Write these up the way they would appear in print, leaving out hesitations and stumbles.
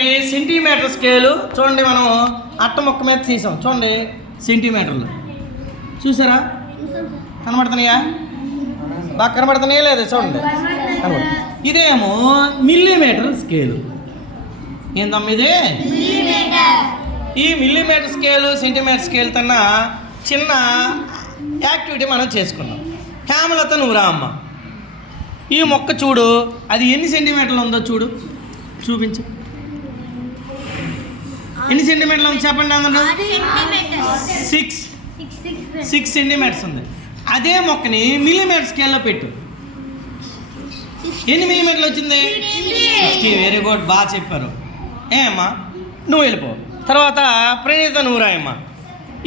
ఒకటి centimetre scale చూడండి. మనం అట్ట మొక్క మీద తీసాం చూడండి, సెంటీమీటర్లు చూసారా? కనబడుతున్నాయా? బాగా కనబడుతున్నాయా లేదా? చూడండి ఇదేమో మిల్లీమీటర్ స్కేలు. ఏందమ్మా ఇది? ఈ మిల్లీమీటర్ స్కేలు సెంటీమీటర్ స్కేల్ కన్నా చిన్న యాక్టివిటీ మనం చేసుకున్నాం. హేమలత నువ్వు రా అమ్మ, ఈ మొక్క చూడు, అది ఎన్ని సెంటీమీటర్లు ఉందో చూడు, చూపించు. ఎన్ని సెంటీమీటర్లు ఉంది చెప్పండి అందరూ? 6 సెంటీమీటర్స్ ఉంది. అదే మొక్కని మిల్లీమీటర్ స్కేల్లో పెట్టు. ఎన్ని మిల్లీమీటర్లు వచ్చింది? 60. వెరీ గుడ్, బాగా చెప్పారు. ఏమ్మా నువ్వు వెళ్ళిపో. తర్వాత ప్రణీత నువ్వు రాయమ్మా,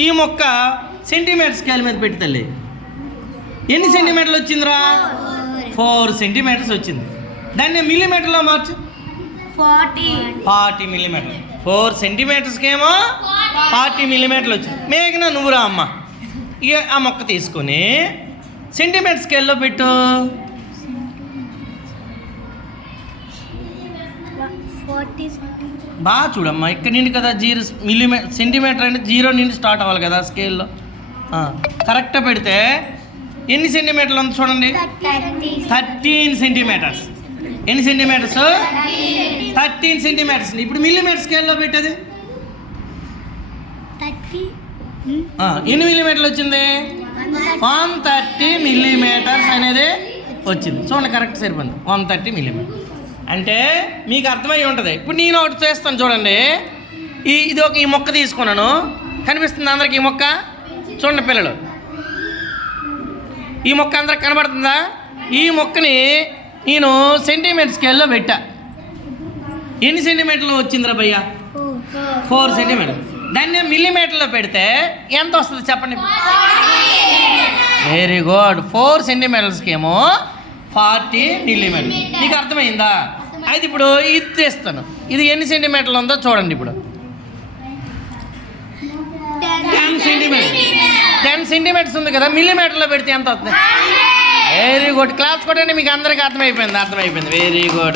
ఈ మొక్క సెంటీమీటర్ స్కేల్ మీద పెట్టి తల్లి. ఎన్ని సెంటీమీటర్లు వచ్చిందిరా? 4 సెంటీమీటర్స్ వచ్చింది. దాన్ని మిల్లీమీటర్లో మార్చు. 40 మిల్లీమీటర్లు. 4 సెంటీమీటర్స్కి ఏమో 40 మిల్లీమీటర్లు వచ్చింది. మేఘన నువ్వు రా అమ్మ, ఇక ఆ మొక్క తీసుకొని సెంటీమీటర్ స్కేల్లో పెట్టు. బాగా చూడమ్మా, ఇక్కడ నుండి కదా 0 సెంటీమీటర్ అంటే 0 నుండి స్టార్ట్ అవ్వాలి కదా స్కేల్లో. కరెక్ట్గా పెడితే ఎన్ని సెంటీమీటర్లు ఉంది చూడండి? 13 సెంటీమీటర్స్. ఎన్ని సెంటీమీటర్స్? 13 సెంటీమీటర్స్. ఇప్పుడు మిల్లీమీటర్ స్కేల్లో పెట్టేది ఎన్ని మిల్లీమీటర్లు వచ్చింది? 130 మిల్లీమీటర్స్ అనేది వచ్చింది. చూడండి కరెక్ట్ సరిపోయింది, 130 మిల్లీమీటర్. అంటే మీకు అర్థమై ఉంటుంది. ఇప్పుడు నేను ఒకటి చేస్తాను చూడండి. ఈ మొక్క తీసుకున్నాను, కనిపిస్తుంది అందరికి? ఈ మొక్క చూడండి పిల్లలు, ఈ మొక్క అందరికి కనబడుతుందా? ఈ మొక్కని నేను సెంటీమీటర్ స్కేల్లో పెట్టా. ఎన్ని సెంటీమీటర్లు వచ్చిందిరా భయ్యా? 4 సెంటీమీటర్. దాన్ని మిల్లీమీటర్లో పెడితే ఎంత వస్తుంది చెప్పండి? వెరీ గుడ్, 4 సెంటీమీటర్స్కి ఏమో 40 మిల్లీమీటర్. నీకు అర్థమైందా? అయితే ఇప్పుడు ఇది తీస్తాను. ఇది ఎన్ని సెంటీమీటర్లు ఉందో చూడండి. ఇప్పుడు 10 సెంటీమీటర్. 10 సెంటీమీటర్స్ ఉంది కదా, మిల్లీమీటర్లో పెడితే ఎంత అవుతుంది? వెరీ గుడ్, క్లాస్ కొట్టండి. మీకు అందరికీ అర్థమైపోయింది. Very good.